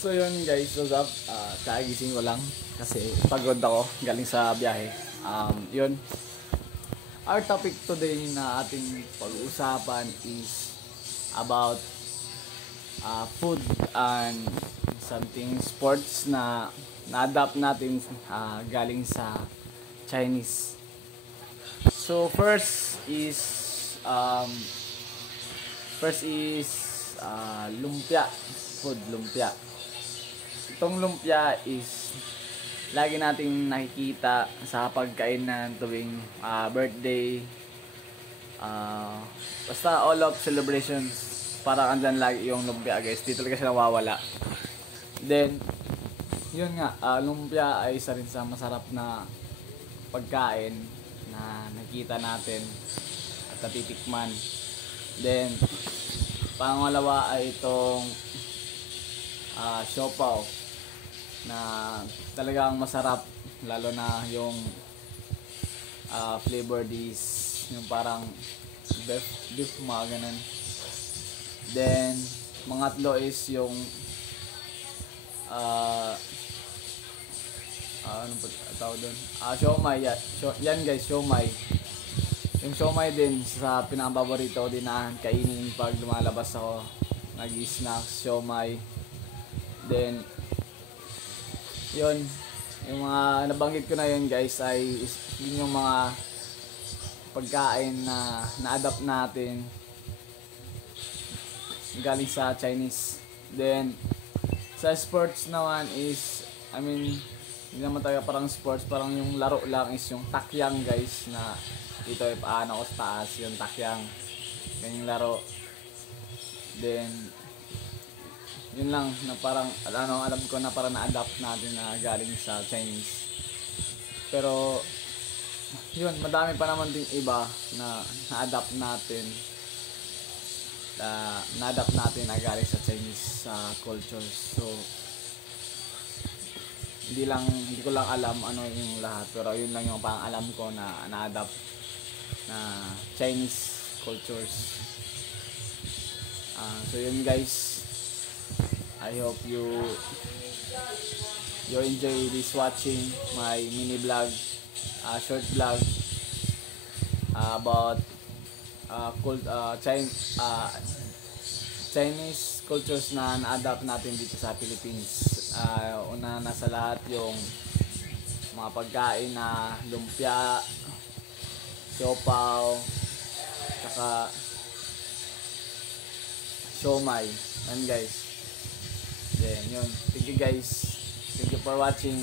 So yun guys, what's up? Kagising ko lang kasi pagod ako galing sa biyahe. Yun. Our topic today na ating pag-uusapan is about food and something sports na na-adapt natin galing sa Chinese. So first is lumpia, food lumpia. Itong lumpia is lagi nating nakikita sa pagkainan tuwing birthday, basta all of celebrations, parang andyan lagi yung lumpia guys, di talaga siya nawawala. Then yun nga, lumpia ay isa rin sa masarap na pagkain na nakita natin at natitikman. Then pangalawa ay itong siopaw na talagang masarap, lalo na yung flavor is yung parang beef mga ganun. Then mangatlo is yung ano ba tawag doon? Siomai. Yan guys, siomai. Yung siomai din sa pinakapaborito din na kainin pag lumalabas ako, nag-snacks, siomai. Then yun, yung mga nabanggit ko na yun guys ay yun yung mga pagkain na na-adapt natin galing sa Chinese. Then sa sports naman is, hindi naman tayo parang sports, parang yung laro lang is yung takyang guys, na dito ay paano ko sa taas, yung takyang, ganyang laro. Then yun lang na parang alam ko na parang na-adapt natin na galing sa Chinese. Pero yun, madami pa naman din iba na na-adapt natin na galing sa Chinese culture. So hindi ko lang alam ano yung lahat, pero yun lang yung pang alam ko na na-adapt na Chinese cultures. So yun guys, I hope you enjoy this watching my mini vlog, short vlog about Chinese cultures na na-adapt natin dito sa Philippines. Una na sa lahat yung mga pagkain na lumpia, siopaw, saka siomai. Yan guys. Then yun, thank you guys, thank you for watching.